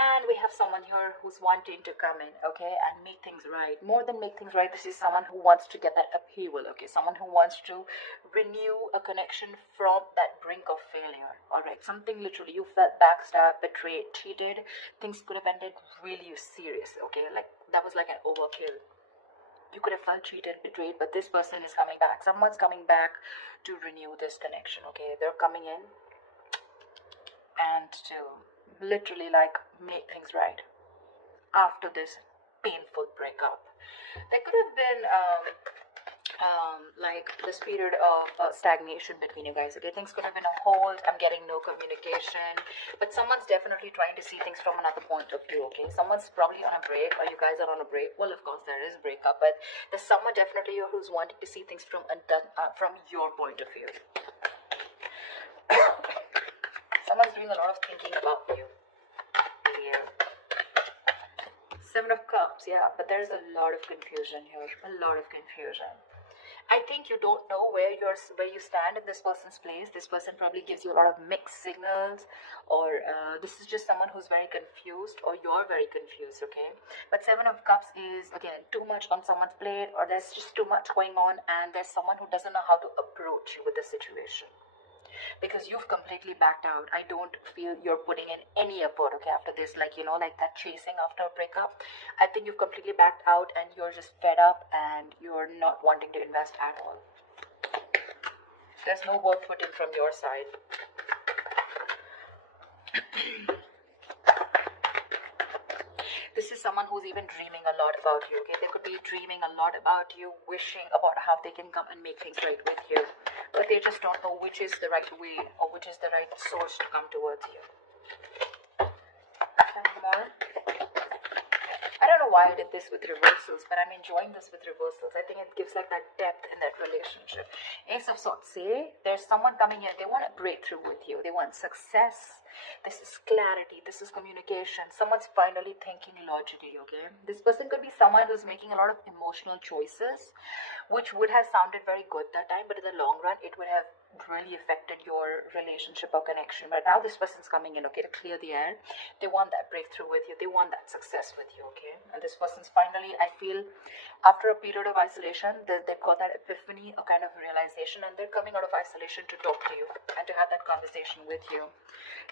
And we have someone here who's wanting to come in, okay, and make things right. More than make things right, this is someone who wants to get that upheaval, okay, someone who wants to renew a connection from that brink of failure. All right, something literally you felt backstabbed, betrayed, cheated. Things could have ended really serious, okay, like that was like an overkill. You could have felt cheated, betrayed, but this person is coming back. Someone's coming back to renew this connection, okay? They're coming in and to literally like make things right after this painful breakup. There could have been like this period of stagnation between you guys, okay? Things could have been a hold. I'm getting no communication, but someone's definitely trying to see things from another point of view, okay? Someone's probably on a break, or you guys are on a break. Well, of course there is breakup, but there's someone definitely here who's wanting to see things from your point of view. Someone's doing a lot of thinking about you here. Seven of Cups, yeah, but there's a lot of confusion here. A lot of confusion. I think you don't know where you stand in this person's place. This person probably gives you a lot of mixed signals, or this is just someone who's very confused, or you're very confused, okay? But Seven of Cups is, again, too much on someone's plate, or there's just too much going on, and there's someone who doesn't know how to approach you with the situation. Because you've completely backed out. I don't feel you're putting in any effort, okay, after this, like, you know, like that chasing after a breakup. I think you've completely backed out and you're just fed up and you're not wanting to invest at all. There's no work put in from your side. This is someone who's even dreaming a lot about you, okay? They could be dreaming a lot about you, wishing about how they can come and make things right with you. But they just don't know which is the right way or which is the right source to come towards you. Come on. I don't know why I did this with reversals, but I'm enjoying this with reversals. I think it gives like that depth in that relationship. Ace of Swords, say there's someone coming here. They want a breakthrough with you. They want success. This is clarity. This is communication. Someone's finally thinking logically, okay? This person could be someone who's making a lot of emotional choices, which would have sounded very good that time, but in the long run, it would have really affected your relationship or connection. But now this person's coming in, okay, to clear the air. They want that breakthrough with you. They want that success with you, okay? And this person's finally, I feel, after a period of isolation, they've got that epiphany, a kind of realization, and they're coming out of isolation to talk to you and to have that conversation with you.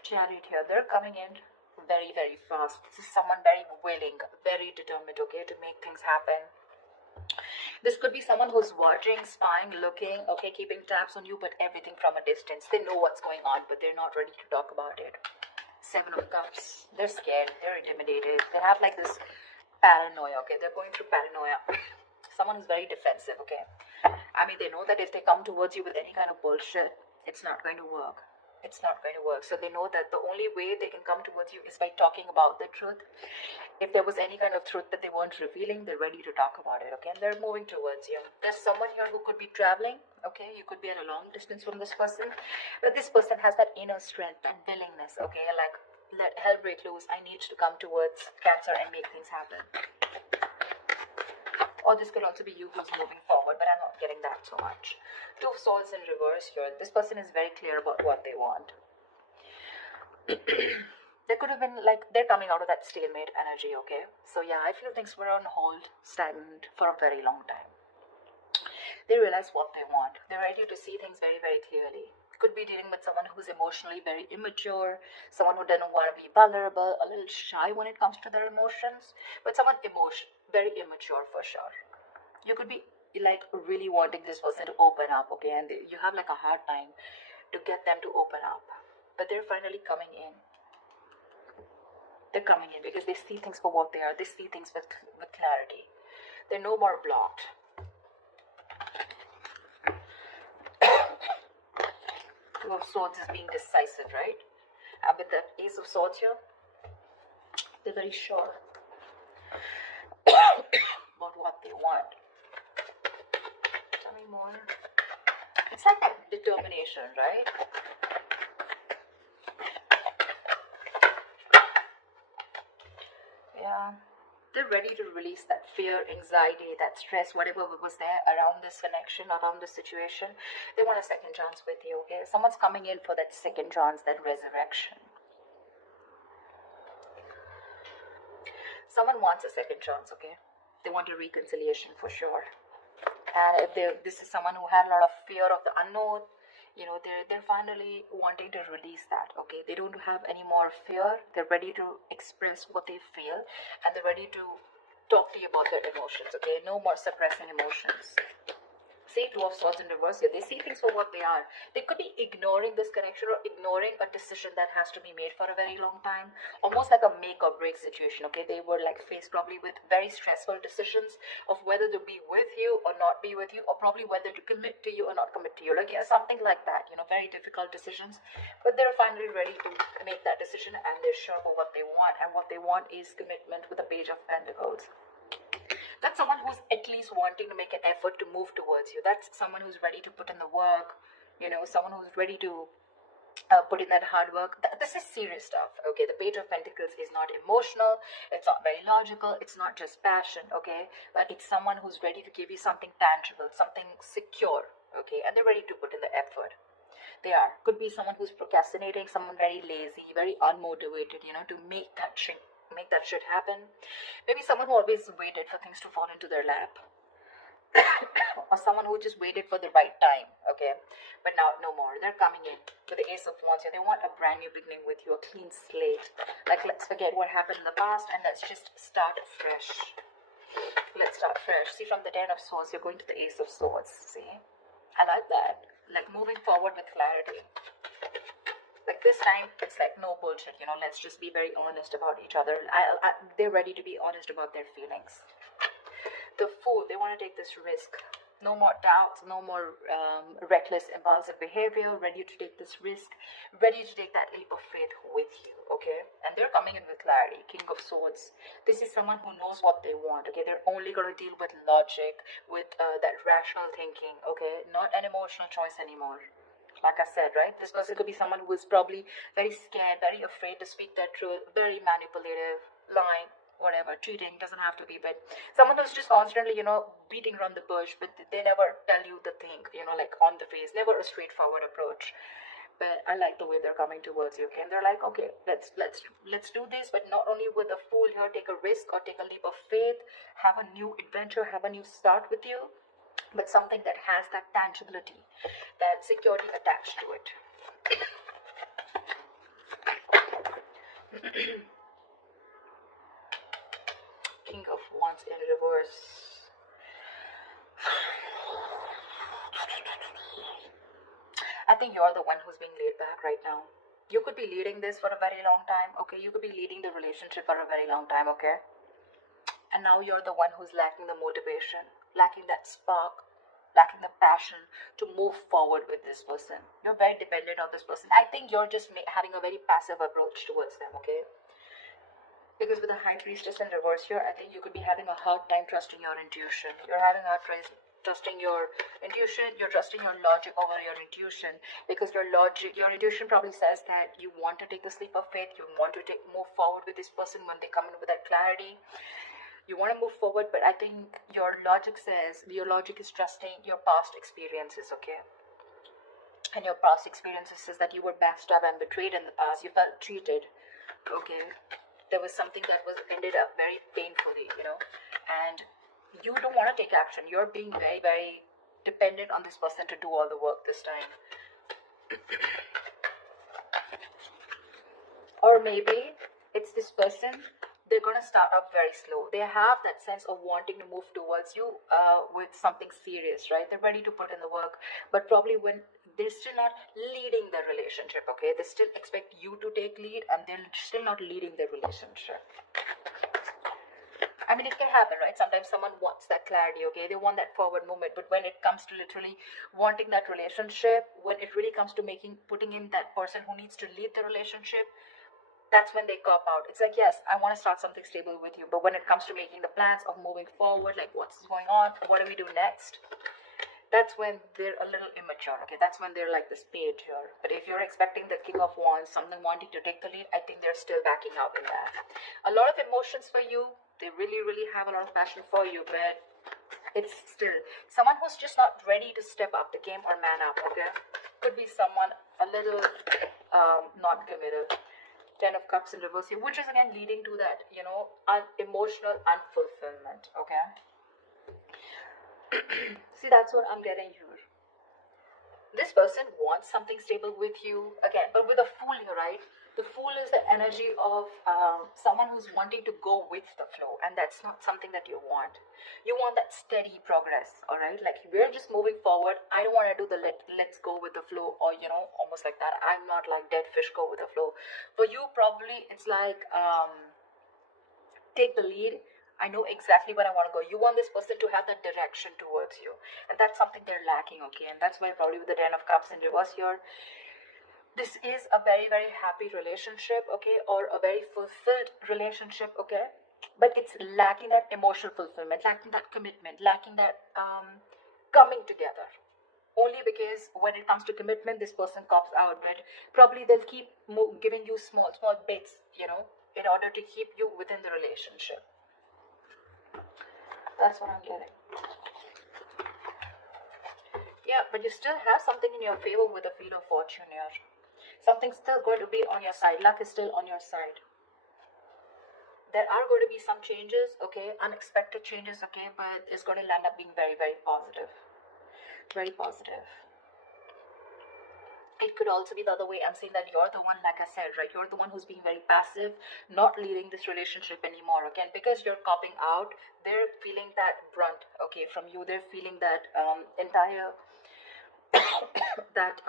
Chariot here, they're coming in very, very fast. This is someone very willing, very determined, okay, to make things happen. This could be someone who's watching, spying, looking, okay, keeping tabs on you, but everything from a distance. They know what's going on, but they're not ready to talk about it. Seven of Cups. They're scared. They're intimidated. They have like this paranoia, okay? They're going through paranoia. Someone is very defensive, okay? I mean, they know that if they come towards you with any kind of bullshit, it's not going to work. It's not going to work. So they know that the only way they can come towards you is by talking about the truth. If there was any kind of truth that they weren't revealing, they're ready to talk about it, okay? And they're moving towards you. There's someone here who could be traveling, okay? You could be at a long distance from this person, but this person has that inner strength and willingness, okay? Like, let hell break loose. I need to come towards Cancer and make things happen. Or this could also be you who's moving forward, but I'm not getting that so much. Two of Swords in reverse here. This person is very clear about what they want. There could have been, like, they're coming out of that stalemate energy, okay? So yeah, I feel things were on hold, stagnant for a very long time. They realize what they want. They're ready to see things very, very clearly. Could be dealing with someone who's emotionally very immature, someone who doesn't want to be vulnerable, a little shy when it comes to their emotions, but someone very immature for sure. You could be like really wanting this person to open up, okay, and you have like a hard time to get them to open up, but they're finally coming in. They're coming in because they see things for what they are. They see things with clarity. They're no more blocked. Two of Swords is being decisive, right? And with the Ace of Swords here, they're very sure about what they want. Tell me more. It's like that determination, right? Yeah. They're ready to release that fear, anxiety, that stress, whatever was there around this connection, around this situation. They want a second chance with you, okay? Someone's coming in for that second chance, that resurrection. Someone wants a second chance, okay? They want a reconciliation for sure. And if this is someone who had a lot of fear of the unknown, you know, they're finally wanting to release that, okay? They don't have any more fear. They're ready to express what they feel, and they're ready to talk to you about their emotions, okay? No more suppressing emotions. See, Two of Swords in reverse here. They see things for what they are. They could be ignoring this connection or ignoring a decision that has to be made for a very long time. Almost like a make or break situation, okay? They were like faced probably with very stressful decisions of whether to be with you or not be with you, or probably whether to commit to you or not commit to you. Like, yeah, something like that, you know, very difficult decisions. But they're finally ready to make that decision, and they're sure about what they want. And what they want is commitment with a Page of Pentacles. That's someone who's at least wanting to make an effort to move towards you. That's someone who's ready to put in the work, you know, someone who's ready to put in that hard work. This is serious stuff, okay? The Page of Pentacles is not emotional, it's not very logical, it's not just passion, okay? But it's someone who's ready to give you something tangible, something secure, okay? And they're ready to put in the effort. They are. Could be someone who's procrastinating, someone very lazy, very unmotivated, you know, to make that shit happen. Maybe someone who always waited for things to fall into their lap. Or someone who just waited for the right time, okay? But now, no more. They're coming in with the Ace of Wands here. They want a brand new beginning with you, a clean slate. Like, let's forget what happened in the past and let's just start fresh. Let's start fresh. See, from the Ten of Swords, you're going to the Ace of Swords. See? I like that. Like, moving forward with clarity. Like, this time, it's like no bullshit, you know, let's just be very honest about each other. They're ready to be honest about their feelings. The Fool, they want to take this risk. No more doubts, no more reckless, impulsive behavior, ready to take this risk, ready to take that leap of faith with you, okay? And they're coming in with clarity. King of Swords. This is someone who knows what they want, okay? They're only going to deal with logic, with that rational thinking, okay? Not an emotional choice anymore. Like I said, right? This person could be someone who is probably very scared, very afraid to speak their truth, very manipulative, lying, whatever, cheating, doesn't have to be, but someone who's just constantly, you know, beating around the bush, but they never tell you the thing, you know, like on the face, never a straightforward approach. But I like the way they're coming towards you, okay? And they're like, okay, let's do this, but not only with a Fool here, take a risk or take a leap of faith, have a new adventure, have a new start with you, but something that has that tangibility, that security attached to it. King of Wands in reverse. I think you're the one who's being laid back right now. You could be leading this for a very long time, okay? You could be leading the relationship for a very long time, okay? And now you're the one who's lacking the motivation, lacking that spark, lacking the passion to move forward with this person. You're very dependent on this person. I think you're just having a very passive approach towards them, okay? Because with the High Priestess in reverse here, I think you could be having a hard time trusting your intuition. You're having a hard time trusting your intuition. You're trusting your logic over your intuition, because your intuition probably says that you want to take the leap of faith. You want to move forward with this person when they come in with that clarity. You want to move forward, but I think your logic is trusting your past experiences, okay? And your past experiences says that you were backstabbed and betrayed in the past. You felt cheated, okay? There was something that was ended up very painfully, you know? And you don't want to take action. You're being very, very dependent on this person to do all the work this time. Or maybe it's this person, they're going to start up very slow. They have that sense of wanting to move towards you with something serious, right? They're ready to put in the work, but probably when they're still not leading the relationship, okay? They still expect you to take lead, and they're still not leading the relationship. I mean, it can happen, right? Sometimes someone wants that clarity, okay? They want that forward movement, but when it comes to literally wanting that relationship, when it really comes to putting in that person who needs to lead the relationship, that's when they cop out. It's like, yes, I want to start something stable with you, but when it comes to making the plans of moving forward, like what's going on, what do we do next? That's when they're a little immature, okay? That's when they're like this page here. But if you're expecting the King of Wands, something wanting to take the lead, I think they're still backing out in that. A lot of emotions for you. They really, really have a lot of passion for you, but it's still someone who's just not ready to step up the game or man up, okay? Could be someone a little not committed. Ten of Cups in reverse here, which is again leading to that, emotional unfulfillment, okay? See, that's what I'm getting here. This person wants something stable with you, again, but with a Fool here, right? The Fool is the energy of someone who's wanting to go with the flow, and that's not something that you want. You want that steady progress, all right? Like, we're just moving forward. I don't want to do the let's go with the flow, or, almost like that. I'm not like dead fish go with the flow. For you, probably, it's like, take the lead. I know exactly where I want to go. You want this person to have that direction towards you. And that's something they're lacking, okay? And that's why probably with the Ten of Cups in reverse here, this is a very, very happy relationship, okay? Or a very fulfilled relationship, okay? But it's lacking that emotional fulfillment, lacking that commitment, lacking that coming together. Only because when it comes to commitment, this person cops out. But probably they'll keep giving you small bits, in order to keep you within the relationship. That's what I'm getting. Yeah, but you still have something in your favor with the Wheel of Fortune here. Something's still going to be on your side. Luck is still on your side. There are going to be some changes, okay? Unexpected changes, okay? But it's going to land up being very, very positive. Very positive. It could also be the other way. I'm saying that you're the one, like I said, right? You're the one who's being very passive, not leading this relationship anymore. Again, because you're copping out, they're feeling that brunt, okay, from you. They're feeling that entire that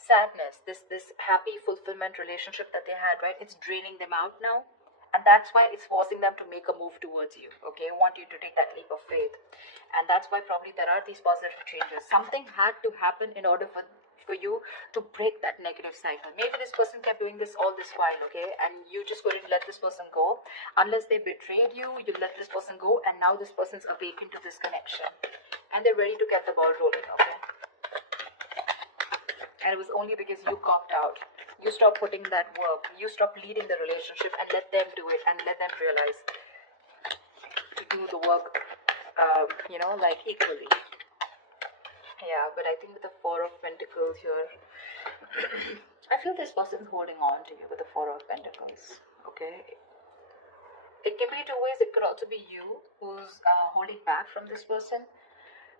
sadness, this happy fulfillment relationship that they had, right? It's draining them out now. And that's why it's forcing them to make a move towards you, okay? I want you to take that leap of faith. And that's why probably there are these positive changes. Something had to happen in order for you to break that negative cycle. Maybe this person kept doing this all this while, okay? And you just couldn't let this person go. Unless they betrayed you, you let this person go, and now this person's awakened to this connection. And they're ready to get the ball rolling, okay? And it was only because you copped out. You stopped putting that work. You stopped leading the relationship and let them do it and let them realize to do the work, like equally. Yeah, but I think with the Four of Pentacles here, I feel this person's holding on to you with the Four of Pentacles, okay? It can be two ways. It could also be you who's holding back from this person.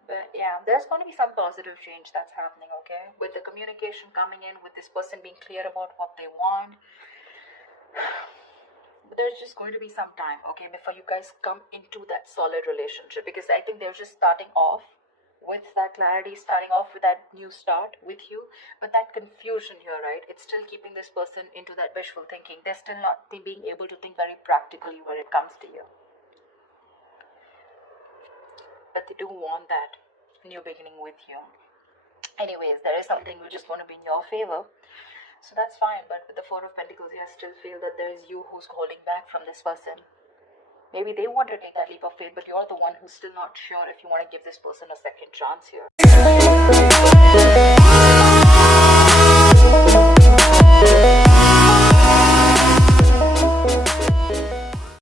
But yeah, there's going to be some positive change that's happening, okay? With the communication coming in, with this person being clear about what they want. But there's just going to be some time, okay, before you guys come into that solid relationship. Because I think they're just starting off with that clarity, starting off with that new start with you. But that confusion here, right, it's still keeping this person into that wishful thinking. They're still not being able to think very practically when it comes to you. But they do want that new beginning with you. Anyways, there is something which is going to be in your favor. So that's fine. But with the Four of Pentacles, I still feel that there is you who's holding back from this person. Maybe they want to take that leap of faith, but you're the one who's still not sure if you want to give this person a second chance here.